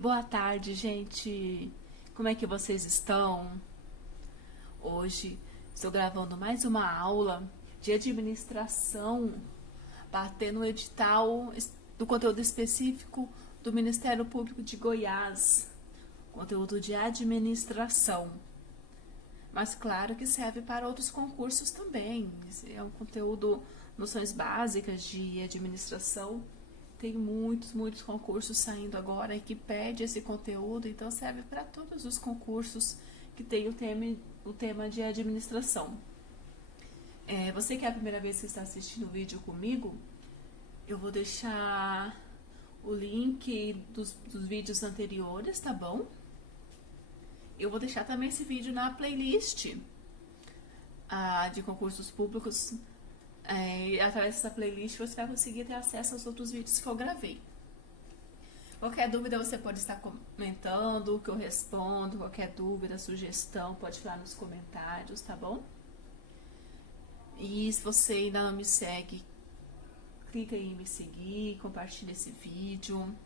Boa tarde, gente. Como é que vocês estão? Hoje estou gravando mais uma aula de administração, batendo o edital do conteúdo específico do Ministério Público de Goiás, conteúdo de administração. Mas claro que serve para outros concursos também. Esse é um conteúdo, noções básicas de administração. Tem muitos concursos saindo agora que pede esse conteúdo, então serve para todos os concursos que tem o tema de administração. Você que é a primeira vez que está assistindo o vídeo comigo, eu vou deixar o link dos vídeos anteriores, tá bom? Eu vou deixar também esse vídeo na playlist de concursos públicos. Através dessa playlist você vai conseguir ter acesso aos outros vídeos que eu gravei. Qualquer dúvida você pode estar comentando, que eu respondo. Qualquer dúvida, sugestão, pode falar nos comentários, tá bom? E se você ainda não me segue, clica em me seguir, compartilha esse vídeo.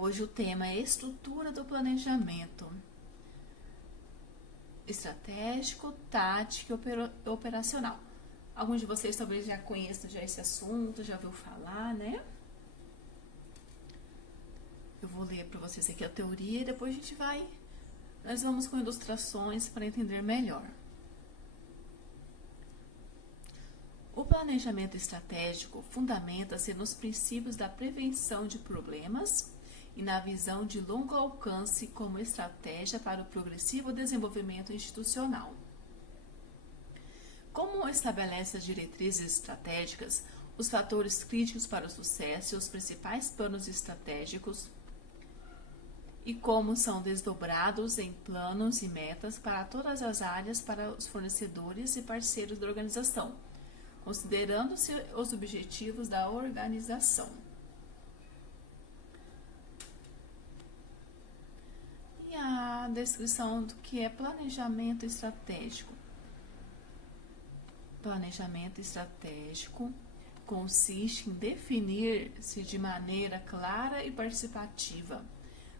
Hoje o tema é estrutura do planejamento estratégico, tático e operacional. Alguns de vocês talvez já conheçam esse assunto, já ouviu falar, né? Eu vou ler para vocês aqui a teoria e depois nós vamos com ilustrações para entender melhor. O planejamento estratégico fundamenta-se nos princípios da prevenção de problemas e na visão de longo alcance como estratégia para o progressivo desenvolvimento institucional. Como estabelece as diretrizes estratégicas, os fatores críticos para o sucesso e os principais planos estratégicos, e como são desdobrados em planos e metas para todas as áreas para os fornecedores e parceiros da organização, considerando-se os objetivos da organização. A descrição do que é planejamento estratégico. Planejamento estratégico consiste em definir-se de maneira clara e participativa,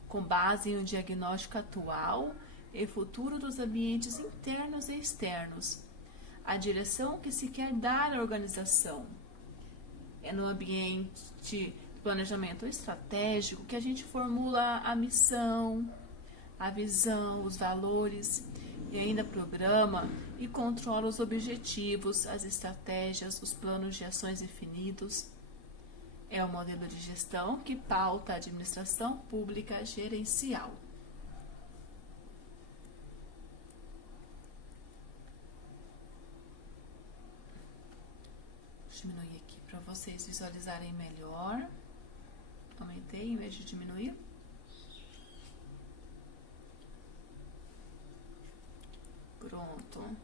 com base em um diagnóstico atual e futuro dos ambientes internos e externos, a direção que se quer dar à organização. É no ambiente do planejamento estratégico que a gente formula a missão, a visão, os valores e ainda programa e controla os objetivos, as estratégias, os planos de ações definidos. É o modelo de gestão que pauta a administração pública gerencial. Vou diminuir aqui para vocês visualizarem melhor. Aumentei em vez de diminuir. Pronto.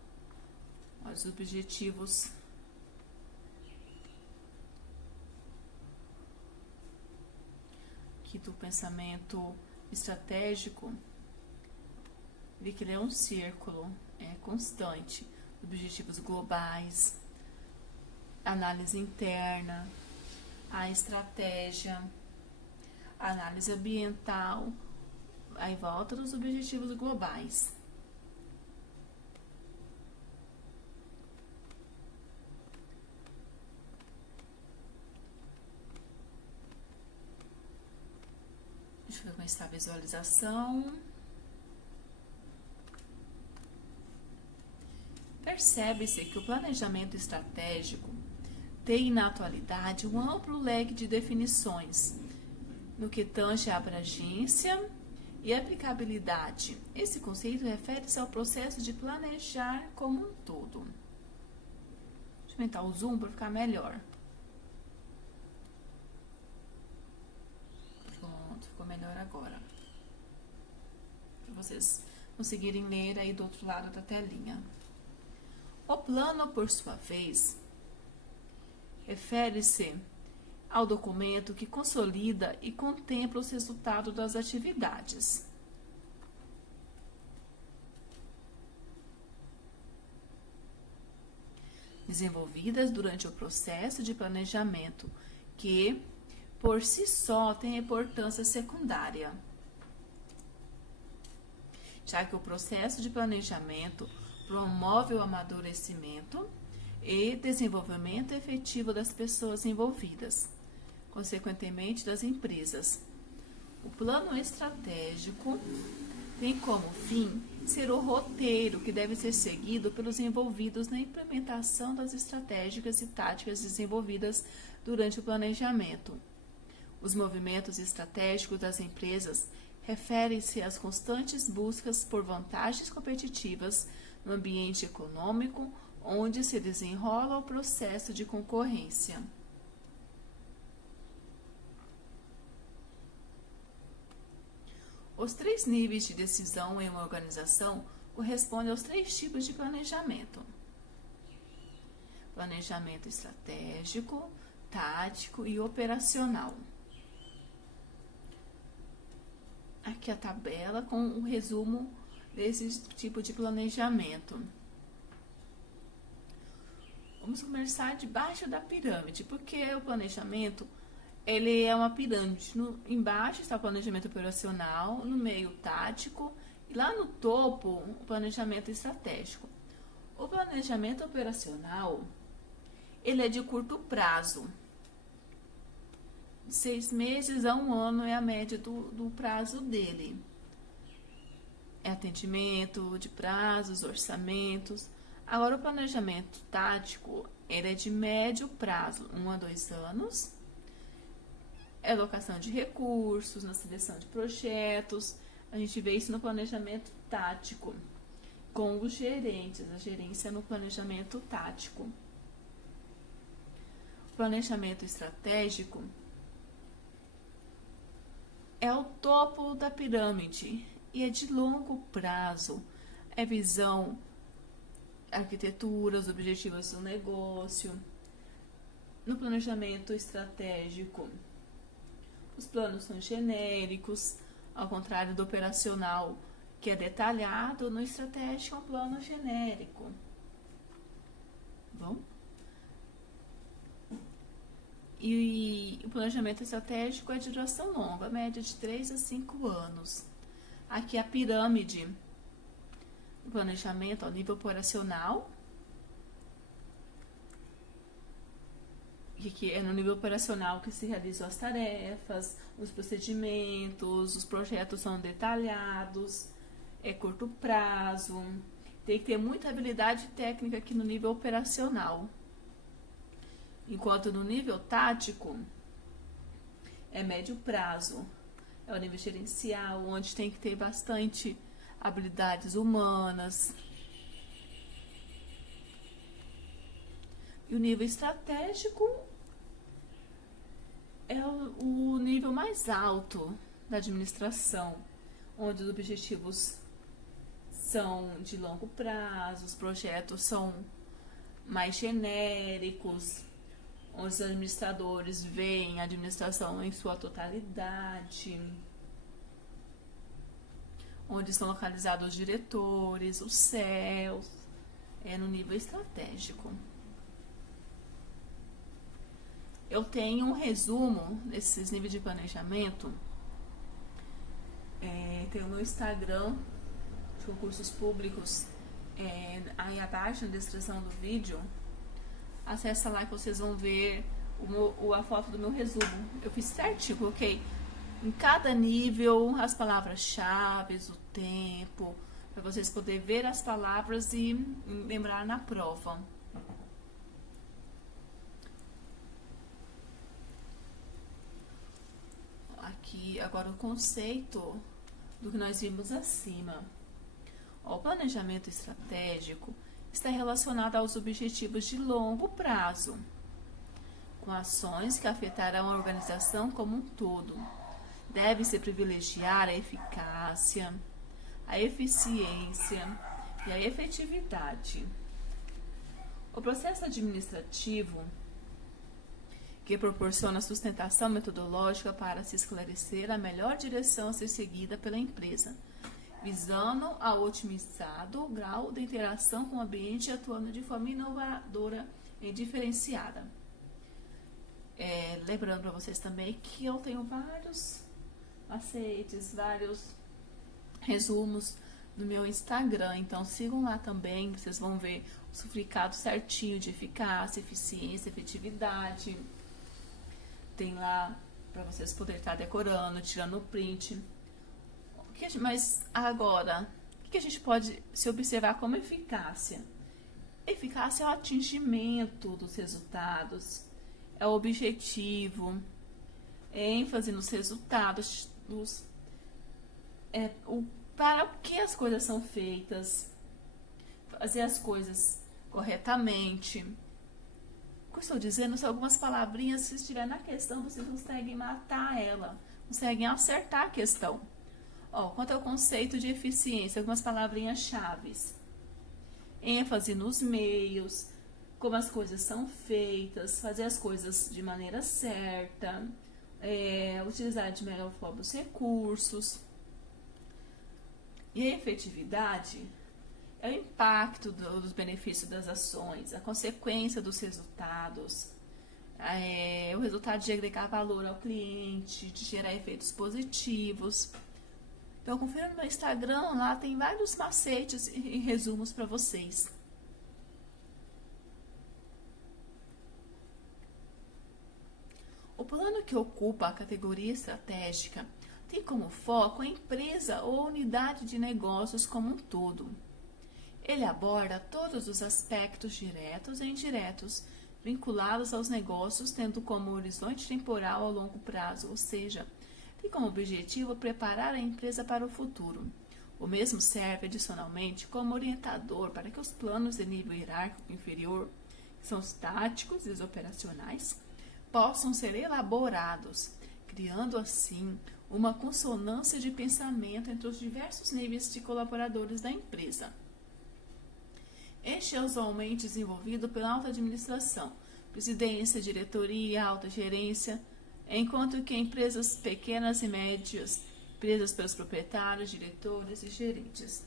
Os objetivos aqui do pensamento estratégico, vi que ele é um círculo, é constante. Objetivos globais, análise interna, a estratégia, análise ambiental, aí volta dos objetivos globais. Deixa eu ver como está a visualização. Percebe-se que o planejamento estratégico tem, na atualidade, um amplo leque de definições no que tange à abrangência e aplicabilidade. Esse conceito refere-se ao processo de planejar como um todo. Deixa eu aumentar o zoom para ficar melhor. Pronto, ficou melhor agora. Para vocês conseguirem ler aí do outro lado da telinha. O plano, por sua vez, refere-se ao documento que consolida e contempla os resultados das atividades. Desenvolvidas durante o processo de planejamento que, por si só, tem importância secundária, já que o processo de planejamento promove o amadurecimento e desenvolvimento efetivo das pessoas envolvidas, consequentemente das empresas. O plano estratégico tem como fim ser o roteiro que deve ser seguido pelos envolvidos na implementação das estratégias e táticas desenvolvidas durante o planejamento. Os movimentos estratégicos das empresas referem-se às constantes buscas por vantagens competitivas no ambiente econômico onde se desenrola o processo de concorrência. Os 3 níveis de decisão em uma organização correspondem aos 3 tipos de planejamento: planejamento estratégico, tático e operacional. Aqui a tabela com o resumo desse tipo de planejamento. Vamos começar debaixo da pirâmide, porque o planejamento ele é uma pirâmide. Embaixo está o planejamento operacional, no meio o tático e lá no topo o planejamento estratégico. O planejamento operacional ele é de curto prazo. De 6 meses a 1 ano é a média do prazo dele. É atendimento de prazos, orçamentos. Agora, o planejamento tático, ele é de médio prazo, 1 a 2 anos. É alocação de recursos, na seleção de projetos. A gente vê isso no planejamento tático, com os gerentes, a gerência no planejamento tático. O planejamento estratégico é o topo da pirâmide e é de longo prazo. É visão, arquitetura, os objetivos do negócio. No planejamento estratégico, os planos são genéricos, ao contrário do operacional, que é detalhado. No estratégico é um plano genérico. Bom? E o planejamento estratégico é de duração longa, média de 3 a 5 anos. Aqui a pirâmide do planejamento ao nível operacional, que é no nível operacional que se realizam as tarefas, os procedimentos, os projetos são detalhados, é curto prazo, tem que ter muita habilidade técnica aqui no nível operacional. Enquanto no nível tático é médio prazo, é o nível gerencial, onde tem que ter bastante habilidades humanas. E o nível estratégico é o nível mais alto da administração, onde os objetivos são de longo prazo, os projetos são mais genéricos, onde os administradores veem a administração em sua totalidade, onde estão localizados os diretores, os CEOs, no nível estratégico. Eu tenho um resumo desses níveis de planejamento, tem o meu Instagram de concursos públicos, aí abaixo na descrição do vídeo. Acessa lá que vocês vão ver a foto do meu resumo. Eu fiz certinho, coloquei em cada nível as palavras-chave, o tempo, para vocês poderem ver as palavras e lembrar na prova. Aqui agora o conceito do que nós vimos acima. O planejamento estratégico está relacionado aos objetivos de longo prazo, com ações que afetarão a organização como um todo. Deve-se privilegiar a eficácia, a eficiência e a efetividade. O processo administrativo, que proporciona sustentação metodológica para se esclarecer a melhor direção a ser seguida pela empresa, visando a otimizado grau de interação com o ambiente e atuando de forma inovadora e diferenciada. Lembrando para vocês também que eu tenho vários macetes, vários resumos no meu Instagram, então sigam lá também, vocês vão ver o significado certinho de eficácia, eficiência, efetividade. Tem lá para vocês poderem estar decorando, tirando o print. Mas agora, o que a gente pode se observar como eficácia? Eficácia é o atingimento dos resultados, é o objetivo, é ênfase nos resultados, para o que as coisas são feitas, fazer as coisas corretamente. O que eu estou dizendo são algumas palavrinhas, se estiver na questão, vocês conseguem matar ela, conseguem acertar a questão. Quanto ao conceito de eficiência, algumas palavrinhas chaves. ênfase nos meios, como as coisas são feitas, fazer as coisas de maneira certa, utilizar de melhor forma os recursos. E a efetividade é o impacto dos benefícios das ações, a consequência dos resultados, o resultado de agregar valor ao cliente, de gerar efeitos positivos. Então, confira no meu Instagram, lá tem vários macetes e resumos para vocês. O plano que ocupa a categoria estratégica tem como foco a empresa ou unidade de negócios como um todo. Ele aborda todos os aspectos diretos e indiretos vinculados aos negócios, tendo como horizonte temporal a longo prazo, ou seja, tem como objetivo preparar a empresa para o futuro. O mesmo serve adicionalmente como orientador para que os planos de nível hierárquico inferior, que são os táticos e os operacionais, possam ser elaborados, criando assim uma consonância de pensamento entre os diversos níveis de colaboradores da empresa. Este é usualmente desenvolvido pela alta administração, presidência, diretoria, alta gerência, enquanto que empresas pequenas e médias, presas pelos proprietários, diretores e gerentes.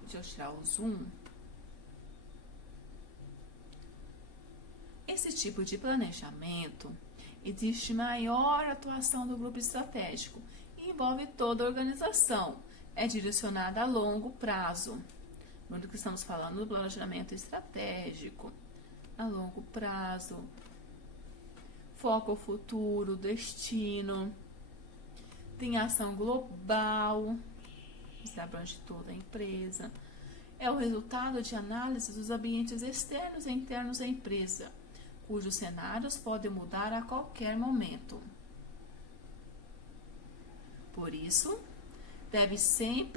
Deixa eu tirar o zoom. Esse tipo de planejamento existe maior atuação do grupo estratégico e envolve toda a organização. É direcionada a longo prazo. Quando estamos falando do planejamento estratégico, a longo prazo, foco ao futuro, destino, tem ação global, isso abrange toda a empresa. É o resultado de análise dos ambientes externos e internos da empresa, cujos cenários podem mudar a qualquer momento. Por isso, deve ser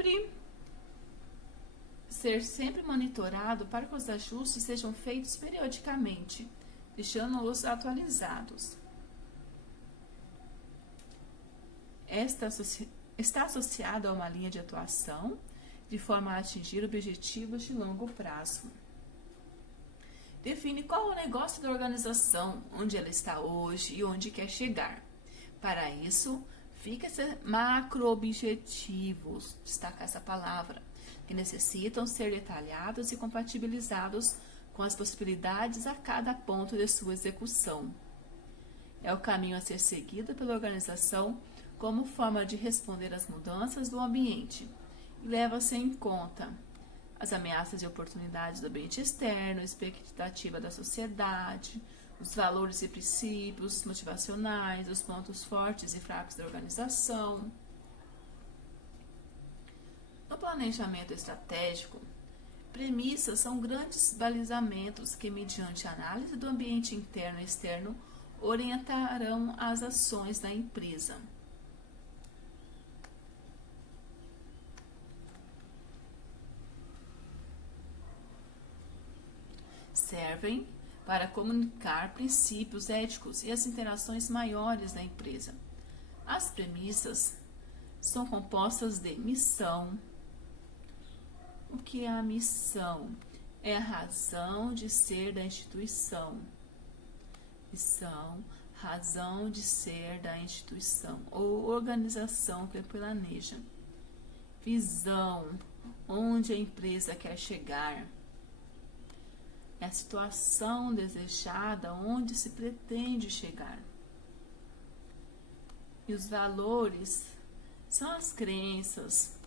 sempre monitorado para que os ajustes sejam feitos periodicamente, deixando-os atualizados. Está associado a uma linha de atuação, de forma a atingir objetivos de longo prazo. Define qual é o negócio da organização, onde ela está hoje e onde quer chegar. Para isso, fixa-se macro-objetivos, destacar essa palavra, que necessitam ser detalhados e compatibilizados com as possibilidades a cada ponto de sua execução. É o caminho a ser seguido pela organização como forma de responder às mudanças do ambiente e leva-se em conta as ameaças e oportunidades do ambiente externo, a expectativa da sociedade, os valores e princípios motivacionais, os pontos fortes e fracos da organização. No planejamento estratégico, premissas são grandes balizamentos que, mediante análise do ambiente interno e externo, orientarão as ações da empresa. Servem para comunicar princípios éticos e as interações maiores da empresa. As premissas são compostas de missão. O que é a missão? É a razão de ser da instituição. Missão, razão de ser da instituição ou organização que planeja. Visão, onde a empresa quer chegar. É a situação desejada, onde se pretende chegar. E os valores são as crenças.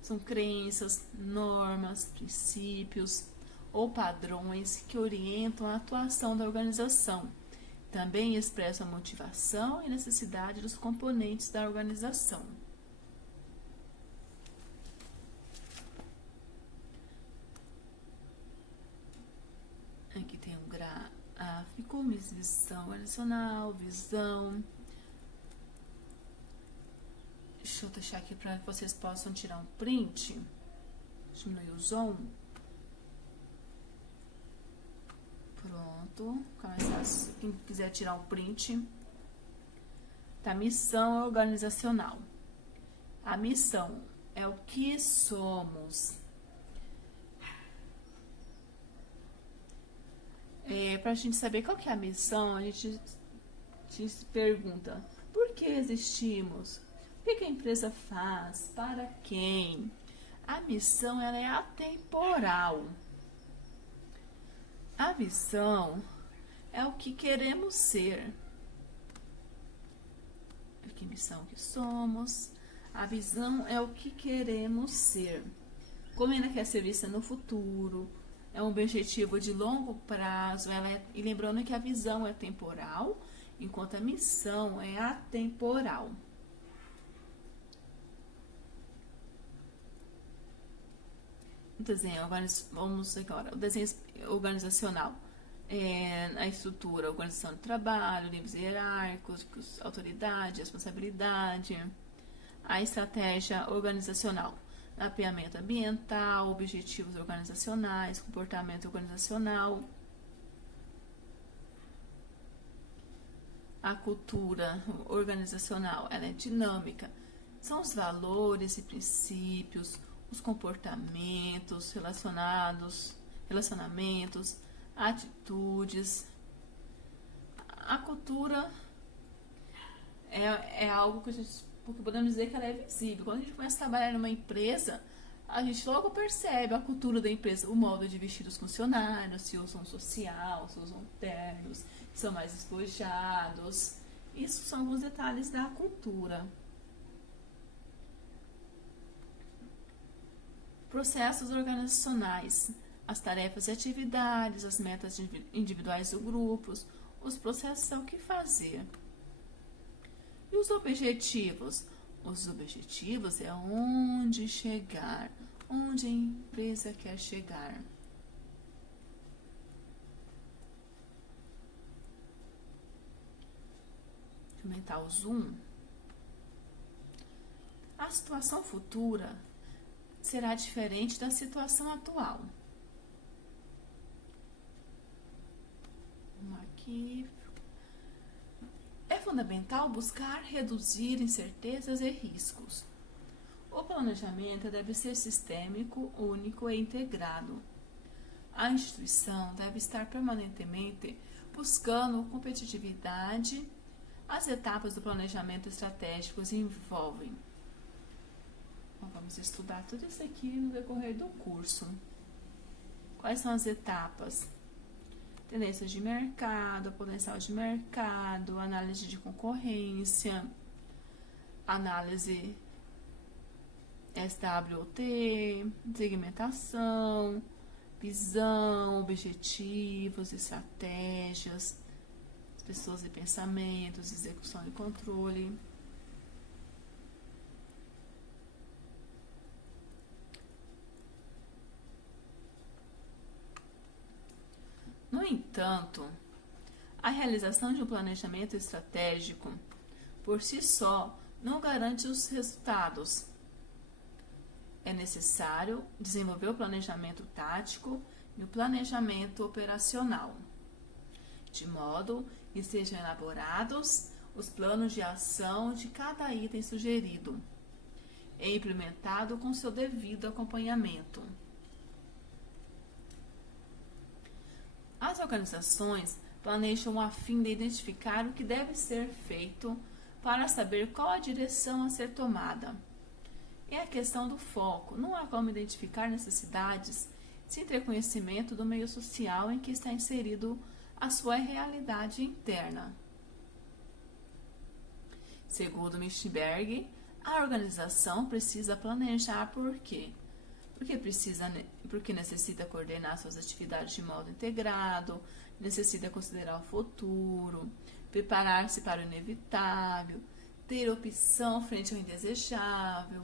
São crenças, normas, princípios ou padrões que orientam a atuação da organização. Também expressam a motivação e necessidade dos componentes da organização. Aqui tem um gráfico, missão organizacional, visão. Deixa eu deixar aqui para que vocês possam tirar um print. Diminuir o zoom. Pronto. Quem quiser tirar um print. Tá, missão organizacional. A missão é o que somos. Para a gente saber qual que é a missão, a gente se pergunta: por que existimos? O que a empresa faz? Para quem? A missão ela é atemporal. A visão é o que queremos ser. Que missão que somos? A visão é o que queremos ser. Como ainda quer ser vista no futuro, é um objetivo de longo prazo. E lembrando que a visão é temporal, enquanto a missão é atemporal. Desenho, vamos agora, o desenho organizacional. A estrutura, a organização do trabalho, níveis hierárquicos, autoridade, responsabilidade. A estratégia organizacional, mapeamento ambiental, objetivos organizacionais, comportamento organizacional. A cultura organizacional, ela é dinâmica. São os valores e princípios, os comportamentos relacionamentos, atitudes. A cultura é algo que porque podemos dizer que ela é visível. Quando a gente começa a trabalhar numa empresa, a gente logo percebe a cultura da empresa, o modo de vestir dos funcionários, se usam social, se usam ternos, se são mais despojados. Isso são alguns detalhes da cultura. Processos organizacionais, as tarefas e atividades, as metas individuais do grupo, os processos são o que fazer. E os objetivos? Os objetivos é onde chegar, onde a empresa quer chegar. Deixa eu aumentar o zoom. A situação futura será diferente da situação atual. Vamos aqui. É fundamental buscar reduzir incertezas e riscos. O planejamento deve ser sistêmico, único e integrado. A instituição deve estar permanentemente buscando competitividade. As etapas do planejamento estratégico envolvem. Vamos estudar tudo isso aqui no decorrer do curso. Quais são as etapas? Tendências de mercado, potencial de mercado, análise de concorrência, análise SWOT, segmentação, visão, objetivos, estratégias, pessoas e pensamentos, execução e controle. No entanto, a realização de um planejamento estratégico, por si só, não garante os resultados. É necessário desenvolver o planejamento tático e o planejamento operacional, de modo que sejam elaborados os planos de ação de cada item sugerido e implementado com seu devido acompanhamento. As organizações planejam a fim de identificar o que deve ser feito para saber qual a direção a ser tomada é a questão do foco. Não há como identificar necessidades sem ter conhecimento do meio social em que está inserido a sua realidade interna. Segundo Mischberg, a organização precisa planejar por quê? Porque necessita coordenar suas atividades de modo integrado, necessita considerar o futuro, preparar-se para o inevitável, ter opção frente ao indesejável,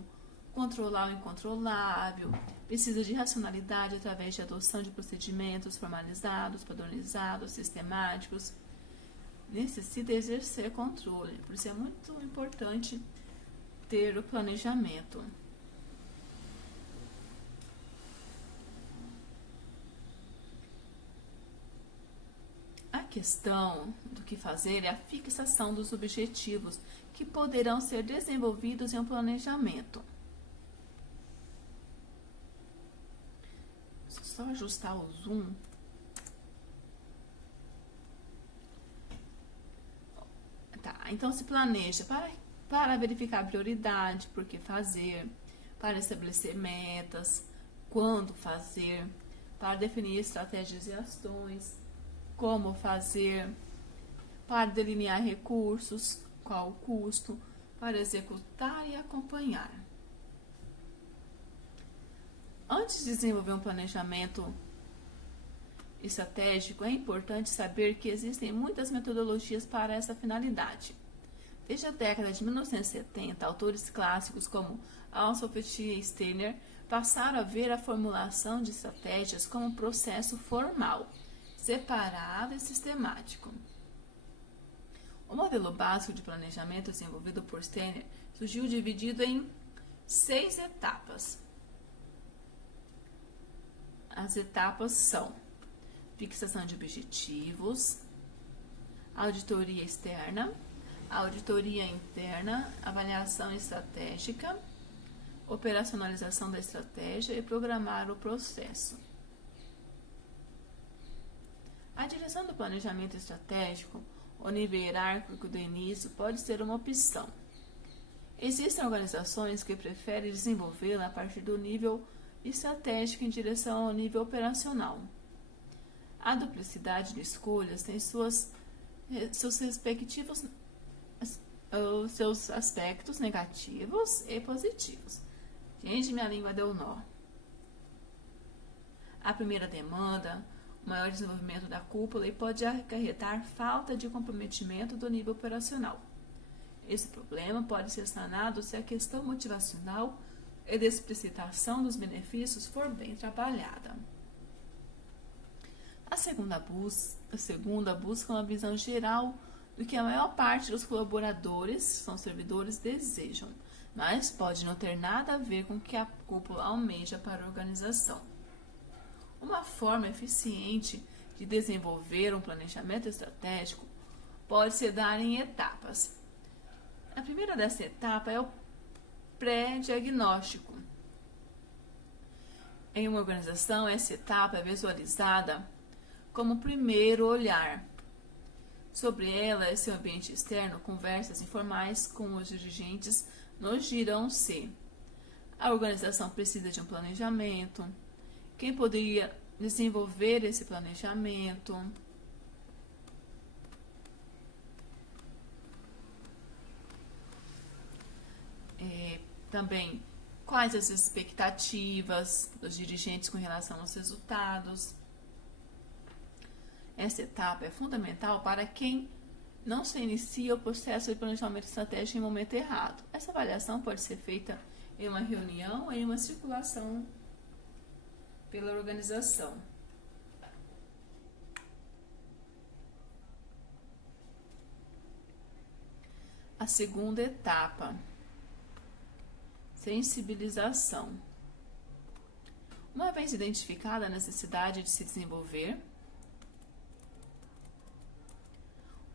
controlar o incontrolável, precisa de racionalidade através de adoção de procedimentos formalizados, padronizados, sistemáticos, necessita exercer controle. Por isso é muito importante ter o planejamento. A questão do que fazer é a fixação dos objetivos que poderão ser desenvolvidos em um planejamento. Só ajustar o zoom. Tá, então se planeja para verificar a prioridade, por que fazer, para estabelecer metas, quando fazer, para definir estratégias e ações, como fazer, para delinear recursos, qual o custo, para executar e acompanhar. Antes de desenvolver um planejamento estratégico, é importante saber que existem muitas metodologias para essa finalidade. Desde a década de 1970, autores clássicos como Alsopft e Steiner passaram a ver a formulação de estratégias como um processo formal, separado e sistemático. O modelo básico de planejamento desenvolvido por Steiner surgiu dividido em 6 etapas. As etapas são fixação de objetivos, auditoria externa, auditoria interna, avaliação estratégica, operacionalização da estratégia e programar o processo. A direção do planejamento estratégico, o nível hierárquico do início, pode ser uma opção. Existem organizações que preferem desenvolvê-la a partir do nível estratégico em direção ao nível operacional. A duplicidade de escolhas tem seus respectivos seus aspectos negativos e positivos. Gente, minha língua deu nó. A primeira demanda o maior desenvolvimento da cúpula e pode acarretar falta de comprometimento do nível operacional. Esse problema pode ser sanado se a questão motivacional e de explicitação dos benefícios for bem trabalhada. A segunda busca uma visão geral do que a maior parte dos colaboradores, são servidores, desejam, mas pode não ter nada a ver com o que a cúpula almeja para a organização. Uma forma eficiente de desenvolver um planejamento estratégico pode se dar em etapas. A primeira dessa etapa é o pré-diagnóstico. Em uma organização, essa etapa é visualizada como o primeiro olhar. Sobre ela, esse ambiente externo, conversas informais com os dirigentes nos dirão se a organização precisa de um planejamento, quem poderia desenvolver esse planejamento, também quais as expectativas dos dirigentes com relação aos resultados. Essa etapa é fundamental para quem não se inicia o processo de planejamento estratégico em momento errado. Essa avaliação pode ser feita em uma reunião ou em uma circulação pela organização. A segunda etapa, sensibilização. Uma vez identificada a necessidade de se desenvolver,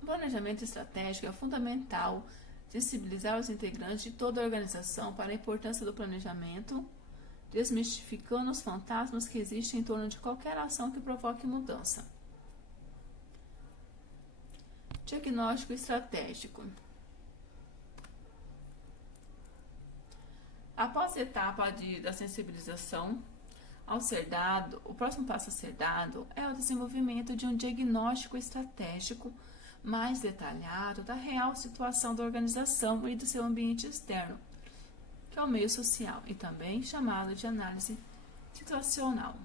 o planejamento estratégico é fundamental sensibilizar os integrantes de toda a organização para a importância do planejamento, desmistificando os fantasmas que existem em torno de qualquer ação que provoque mudança. Diagnóstico estratégico. Após Após a etapa da sensibilização, ao ser dado, o próximo passo a ser dado é o desenvolvimento de um diagnóstico estratégico mais detalhado da real situação da organização e do seu ambiente externo, que é o meio social, e também chamado de análise situacional.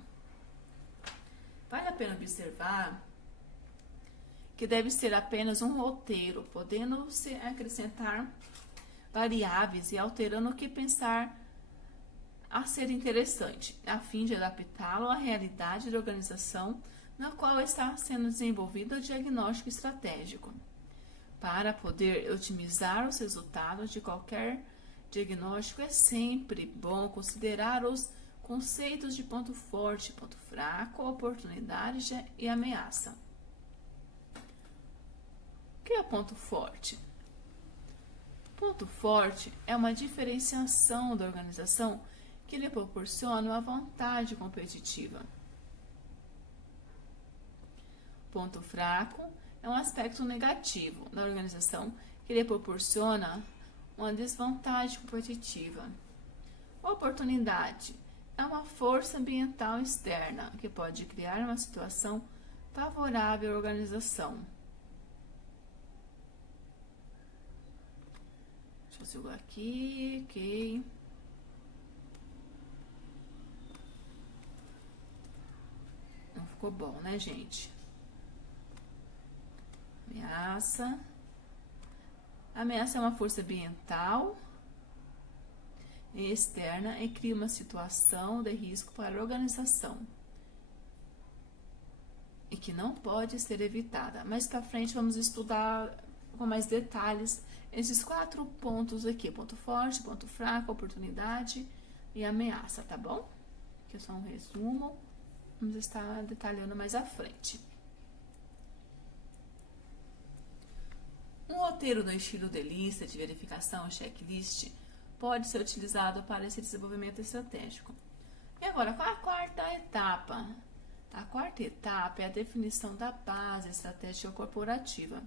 Vale a pena observar que deve ser apenas um roteiro, podendo-se acrescentar variáveis e alterando o que pensar a ser interessante, a fim de adaptá-lo à realidade da organização na qual está sendo desenvolvido o diagnóstico estratégico. Para poder otimizar os resultados de qualquer diagnóstico, é sempre bom considerar os conceitos de ponto forte, ponto fraco, oportunidade e ameaça. O que é ponto forte? Ponto forte é uma diferenciação da organização que lhe proporciona uma vantagem competitiva. Ponto fraco é um aspecto negativo da organização que lhe proporciona uma desvantagem competitiva. Oportunidade é uma força ambiental externa que pode criar uma situação favorável à organização. Deixa eu segurar aqui, ok. Não ficou bom, né, gente? Ameaça. Ameaça é uma força ambiental e externa e cria uma situação de risco para a organização e que não pode ser evitada. Mais para frente vamos estudar com mais detalhes esses 4 pontos aqui: ponto forte, ponto fraco, oportunidade e ameaça, tá bom? Que é só um resumo, vamos estar detalhando mais à frente. Um roteiro no estilo de lista de verificação, checklist, pode ser utilizado para esse desenvolvimento estratégico. E agora, qual a quarta etapa? A quarta etapa é a definição da base estratégica corporativa.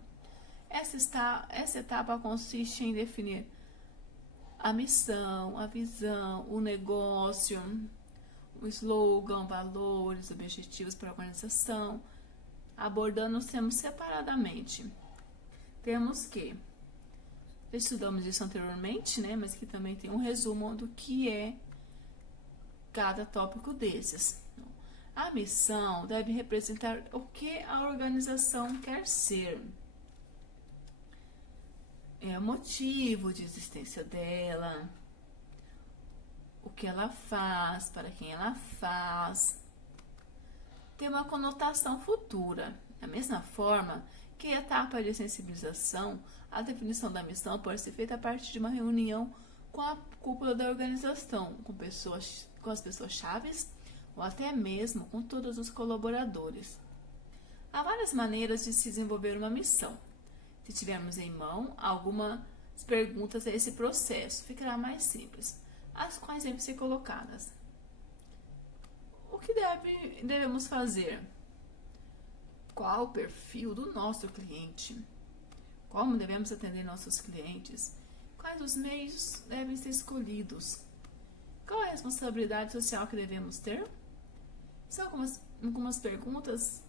Essa etapa consiste em definir a missão, a visão, o negócio, o slogan, valores, objetivos para a organização, abordando os temas separadamente. Temos que, já estudamos isso anteriormente, né? Mas que também tem um resumo do que é cada tópico desses. A missão deve representar o que a organização quer ser. É o motivo de existência dela, o que ela faz, para quem ela faz. Tem uma conotação futura. Da mesma forma que a etapa de sensibilização, a definição da missão pode ser feita a partir de uma reunião com a cúpula da organização, com as pessoas-chaves ou até mesmo com todos os colaboradores. Há várias maneiras de se desenvolver uma missão. Se tivermos em mão algumas perguntas a esse processo, ficará mais simples, as quais devem ser colocadas. O que devemos fazer? Qual o perfil do nosso cliente? Como devemos atender nossos clientes? Quais os meios devem ser escolhidos? Qual a responsabilidade social que devemos ter? São algumas perguntas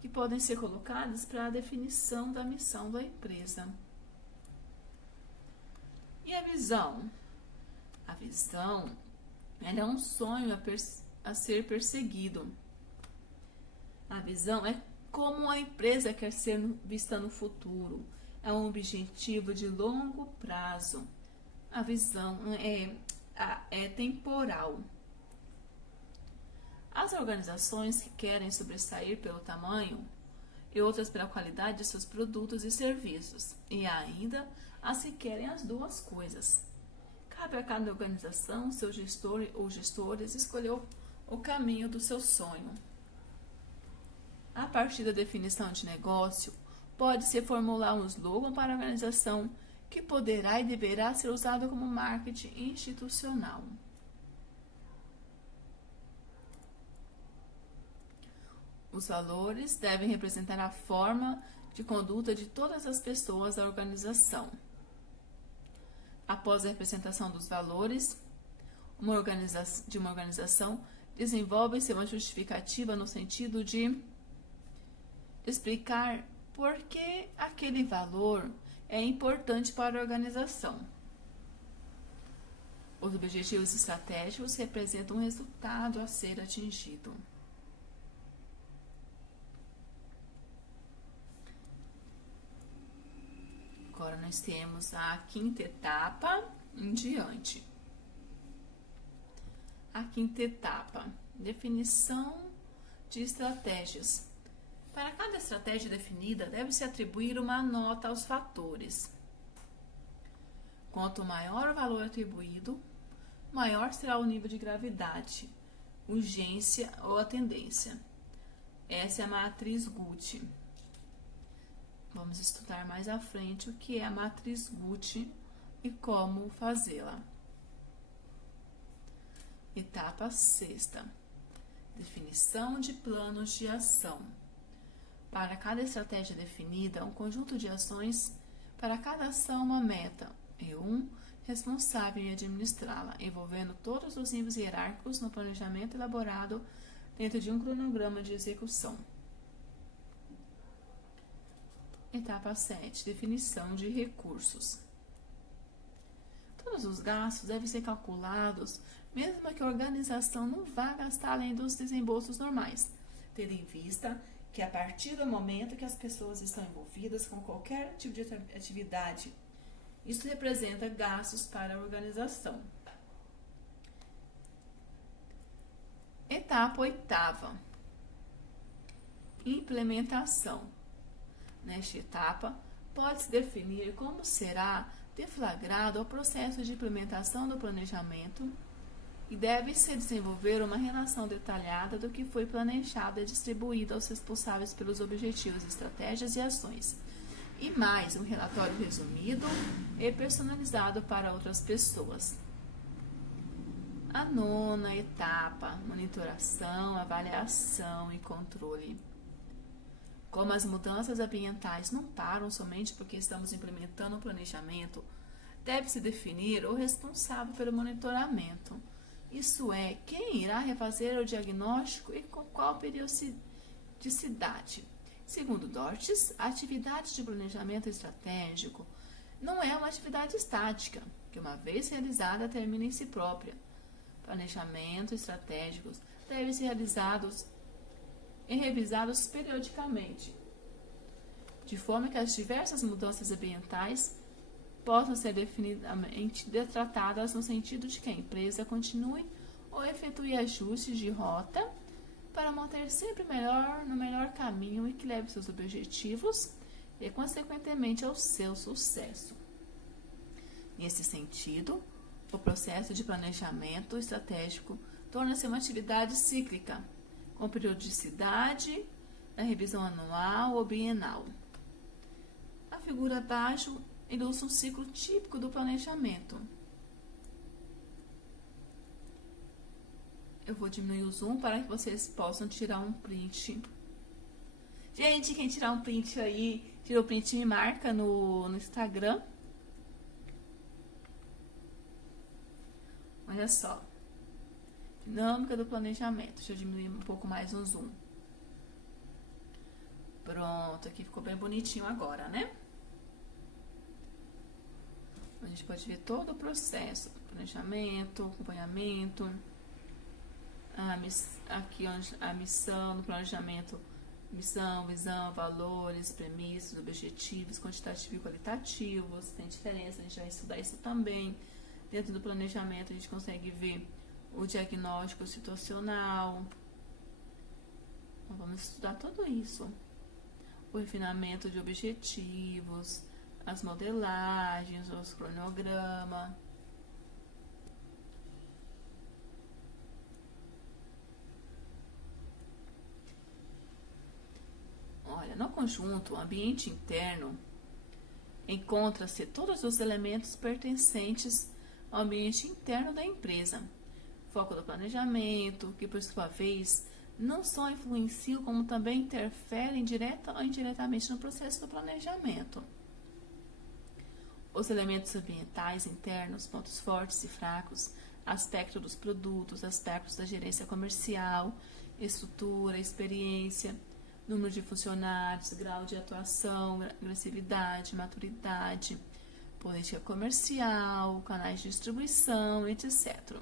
que podem ser colocadas para a definição da missão da empresa. E a visão? A visão, ela é um sonho a ser perseguido. A visão é como a empresa quer ser vista no futuro. É um objetivo de longo prazo. A visão é temporal. As organizações que querem sobressair pelo tamanho e outras pela qualidade de seus produtos e serviços, e ainda as que querem as duas coisas. Cabe a cada organização, seu gestor ou gestores, escolher o caminho do seu sonho. A partir da definição de negócio, pode-se formular um slogan para a organização que poderá e deverá ser usado como marketing institucional. Os valores devem representar a forma de conduta de todas as pessoas da organização. Após a representação dos valores, de uma organização, desenvolve-se uma justificativa no sentido de explicar por que aquele valor é importante para a organização. Os objetivos estratégicos representam um resultado a ser atingido. Agora nós temos a quinta etapa em diante. A quinta etapa, definição de estratégias. Para cada estratégia definida, deve-se atribuir uma nota aos fatores. Quanto maior o valor atribuído, maior será o nível de gravidade, urgência ou a tendência. Essa é a matriz Guth. Vamos estudar mais à frente o que é a matriz Guth e como fazê-la. Etapa sexta. Definição de planos de ação. Para cada estratégia definida, um conjunto de ações, para cada ação uma meta, e um responsável em administrá-la, envolvendo todos os níveis hierárquicos no planejamento elaborado dentro de um cronograma de execução. Etapa 7. Definição de recursos. Todos os gastos devem ser calculados, mesmo que a organização não vá gastar além dos desembolsos normais, tendo em vista que a partir do momento que as pessoas estão envolvidas com qualquer tipo de atividade, isso representa gastos para a organização. Etapa 8ª. Implementação. Nesta etapa, pode-se definir como será deflagrado o processo de implementação do planejamento e deve-se desenvolver uma relação detalhada do que foi planejado e distribuído aos responsáveis pelos objetivos, estratégias e ações, e mais um relatório resumido e personalizado para outras pessoas. A 9ª etapa, monitoração, avaliação e controle. Como as mudanças ambientais não param somente porque estamos implementando um planejamento, deve-se definir o responsável pelo monitoramento. Isso é, quem irá refazer o diagnóstico e com qual periodicidade. Segundo Dortes, a atividade de planejamento estratégico não é uma atividade estática, que uma vez realizada termina em si própria. Planejamentos estratégicos devem ser realizados e revisados periodicamente, de forma que as diversas mudanças ambientais possam ser definidamente tratadas no sentido de que a empresa continue ou efetue ajustes de rota para manter sempre no melhor caminho e que leve seus objetivos e, consequentemente, ao seu sucesso. Nesse sentido, o processo de planejamento estratégico torna-se uma atividade cíclica, com periodicidade na revisão anual ou bienal. A figura abaixo ilustra um ciclo típico do planejamento. Eu vou diminuir o zoom para que vocês possam tirar um print. Gente, quem tirar um print aí, tira o print e me marca no Instagram. Olha só. Dinâmica do planejamento. Deixa eu diminuir um pouco mais o zoom. Pronto, aqui ficou bem bonitinho agora, né? A gente pode ver todo o processo. Planejamento, acompanhamento. Aqui a missão do planejamento. Missão, visão, valores, premissas, objetivos, quantitativo e qualitativos. Tem diferença, a gente vai estudar isso também. Dentro do planejamento a gente consegue ver o diagnóstico situacional. Então, vamos estudar tudo isso. O refinamento de objetivos, as modelagens, os cronogramas. Olha, no conjunto, o ambiente interno, encontra-se todos os elementos pertencentes ao ambiente interno da empresa. Foco do planejamento, que por sua vez não só influenciam, como também interferem direta ou indiretamente no processo do planejamento. Os elementos ambientais internos, pontos fortes e fracos, aspecto dos produtos, aspectos da gerência comercial, estrutura, experiência, número de funcionários, grau de atuação, agressividade, maturidade, política comercial, canais de distribuição, etc.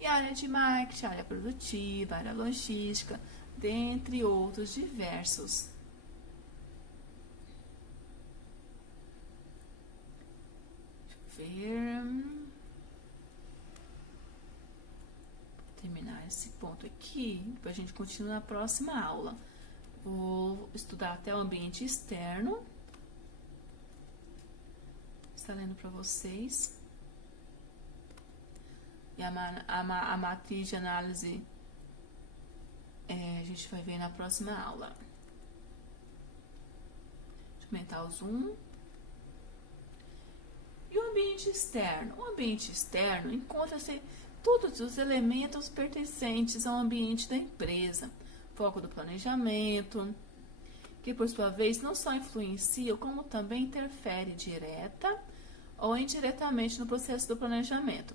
E a área de marketing, área produtiva, área logística, dentre outros diversos. Deixa eu ver. Vou terminar esse ponto aqui, depois a gente continua na próxima aula. Vou estudar até o ambiente externo. Está lendo para vocês. E a matriz de análise a gente vai ver na próxima aula. Deixa eu aumentar o zoom. E o ambiente externo? O ambiente externo encontra-se todos os elementos pertencentes ao ambiente da empresa. Foco do planejamento, que por sua vez não só influencia, como também interfere direta ou indiretamente no processo do planejamento.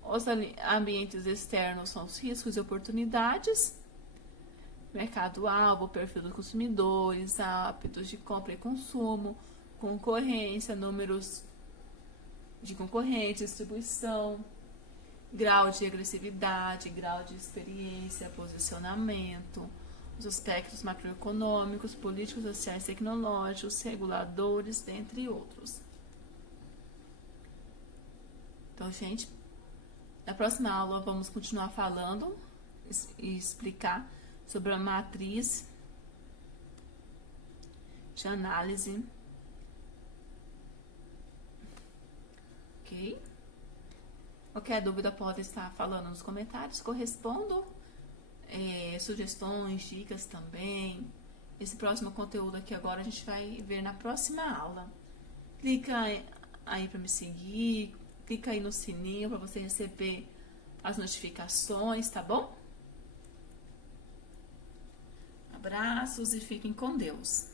Os ambientes externos são os riscos e oportunidades, mercado-alvo, perfil dos consumidores, hábitos de compra e consumo, concorrência, números de concorrentes, distribuição, grau de agressividade, grau de experiência, posicionamento, os aspectos macroeconômicos, políticos, sociais, tecnológicos, reguladores, dentre outros. Então, gente, na próxima aula vamos continuar falando e explicar sobre a matriz de análise. Ok? Qualquer dúvida pode estar falando nos comentários, correspondo. Sugestões, dicas também. Esse próximo conteúdo aqui agora a gente vai ver na próxima aula. Clica aí para me seguir, clica aí no sininho para você receber as notificações, tá bom? Abraços e fiquem com Deus.